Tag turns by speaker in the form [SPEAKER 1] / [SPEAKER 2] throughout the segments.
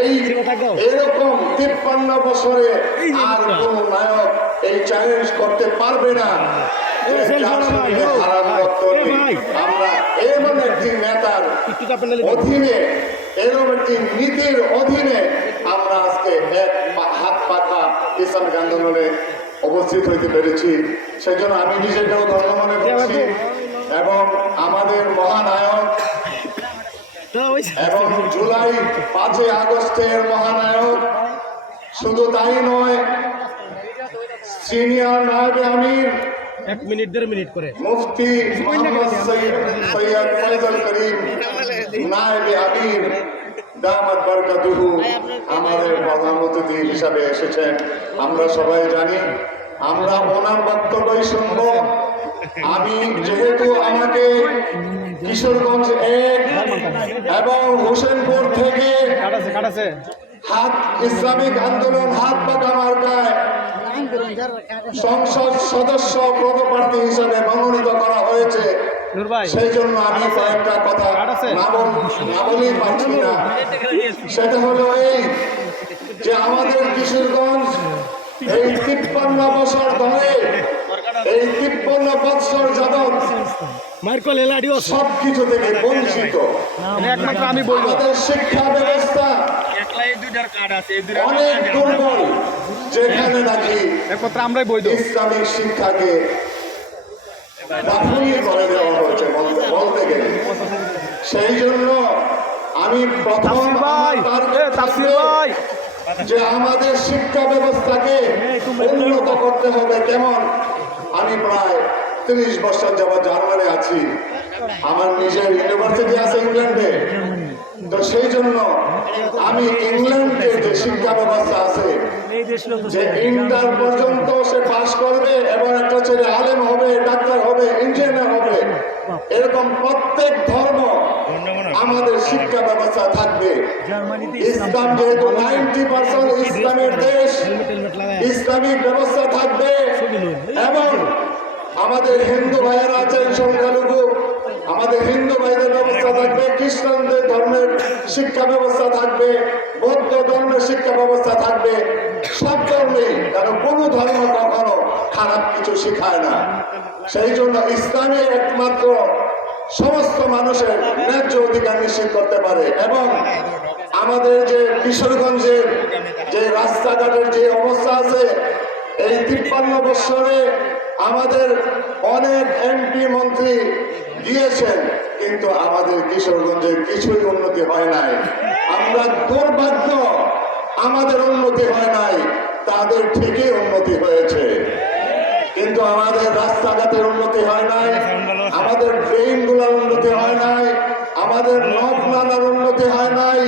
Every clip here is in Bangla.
[SPEAKER 1] এই এরকম তিপ্পান্ন বছরে আর কোন নায়ক এই চ্যালেঞ্জ করতে পারবে না। আমরা এমন একটি নেতার অধীনে এরকম একটি নীতির অধীনে আমরা আজকে এক হাত পাখা ইসলামিক আন্দোলনে উপস্থিত হইতে পেরেছি। সেই জন্য আমি নিজেকেও ধন্য মনে করছি এবং আমাদের মহানায়ক এবং জুলাই পাঁচই আগস্টের মহানায়ক শুধু তাই নয় সিনিয়র নায়বে আমির
[SPEAKER 2] এক মিনিট দেড় মিনিট করে।
[SPEAKER 1] মুফতি মোহাম্মদ সৈয়দ ফয়জল করিম নায়েবে আমির দামাত বরকাতুহু আমাদের প্রধান অতিথি হিসাবে এসেছেন। আমরা সবাই জানি আমরা ওনার বক্তব্যই শুনব। আমি যেহেতু কিশোরগঞ্জ এক এবং হোসেনপুর থেকে হাত ইসলামিক আন্দোলন হাত পাকা মার্কায় সংসদ সদস্য পদপ্রার্থী হিসেবে মনোনীত করা হয়েছে। সেই জন্য আমি কয়েকটা কথা না বল বলেই পারছি না। সেটা হলো এই যে আমাদের কিশোরগঞ্জ এই তিপ্পান্ন বছর ধরে এই তিপ্পান্ন বছর
[SPEAKER 2] মার্কল এলাডিও
[SPEAKER 1] সব কিছু থেকে বঞ্চিত।
[SPEAKER 2] একমাত্র আমি বলব।
[SPEAKER 1] আমাদের শিক্ষা ব্যবস্থা অনেক দুর্বল যেখানে নাকি
[SPEAKER 2] একমাত্র আমরাই বৈধ।
[SPEAKER 1] ইসলামিক শিক্ষাকে দাফনি করে দেওয়া হয়েছে বলতে গেলে। সেই জন্য আমি প্রথম
[SPEAKER 2] ভাই ভাই।
[SPEAKER 1] যে আমাদের শিক্ষা ব্যবস্থাকে উন্নত করতে হবে কেমন? আমি প্রায় তিরিশ বছর যাবৎ জার্মানে আছি। আমার নিজের ইউনিভার্সিটি আছে ইংল্যান্ডে। তো সেই জন্য আমি ইংল্যান্ডে যে শিক্ষা ব্যবস্থা আছে, যে ইন্টার পর্যন্ত সে পাস করবে এবং একটা ছেলে আলেম হবে, ডাক্তার হবে, ইঞ্জিনিয়ার হবে, এরকম প্রত্যেক ধর্ম আমাদের শিক্ষা ব্যবস্থা থাকবে। ইসলাম যেহেতু নাইনটি পার্সেন্ট ইসলামের দেশ, ইসলামিক ব্যবস্থা আমাদের হিন্দু ভাইয়েরা আছেন সংখ্যালঘু। আমাদের হিন্দু ভাইদের ব্যবস্থা থাকবে, খ্রিস্টানদের ধর্মের শিক্ষা ব্যবস্থা থাকবে, বৌদ্ধ ধর্মের শিক্ষা ব্যবস্থা থাকবে। সব ধর্মেই কারণ কোনো ধর্ম কখনো খারাপ কিছু শেখায় না। সেই জন্য ইসলামে একমাত্র সমস্ত মানুষের ন্যায্য অধিকার নিশ্চিত করতে পারে এবং আমাদের যে কিশোরগঞ্জের যে রাস্তাঘাটের যে অবস্থা আছে, এই তিপ্পান্ন বৎসরে আমাদের অনেক এমপি মন্ত্রী গিয়েছেন, কিন্তু আমাদের কিশোরগঞ্জে কিছুই উন্নতি হয় নাই। আমরা দুর্ভাগ্য, আমাদের উন্নতি হয় নাই, তাদের ঠিকই উন্নতি হয়েছে। কিন্তু আমাদের রাস্তাঘাটের উন্নতি হয় নাই, আমাদের ড্রেনগুলোর উন্নতি হয় নাই, আমাদের নদ নালার উন্নতি হয় নাই।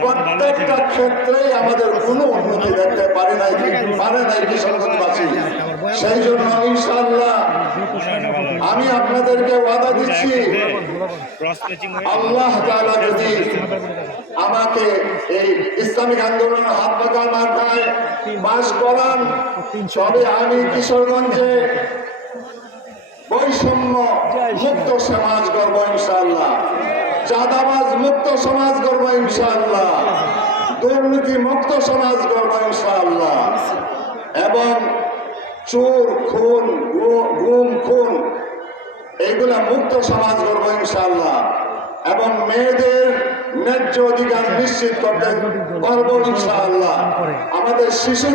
[SPEAKER 1] প্রত্যেকটা ক্ষেত্রেই আমাদের কোনো উন্নতি দেখতে পারে নাই পারে নাই কিশোরগঞ্জবাসী। সেই জন্য ইনশাল্লাহ আমি আপনাদেরকে ওয়াদা দিচ্ছি। আল্লাহ তাআলা যদি আমাকে এই ইসলামিক আন্দোলন হাত পাকা মার্কায় বাস করান তবে আমি কিশোরগঞ্জে বৈষম্য মুক্ত সমাজ গর্ব ইনশাআল্লাহ। চাঁদাবাজ মুক্ত সমাজ গর্ব ইনশাআল্লাহ। দুর্নীতি মুক্ত সমাজ গর্ব ইনশাআল্লাহ। এবং চোর খুন গুম খুন এইগুলা মুক্ত সমাজ করব ইনশাআল্লাহ। এবং মেয়েদের ন্যায্য অধিকার নিশ্চিত করবে পারব ইনশাআল্লাহ। আমাদের শিশুদের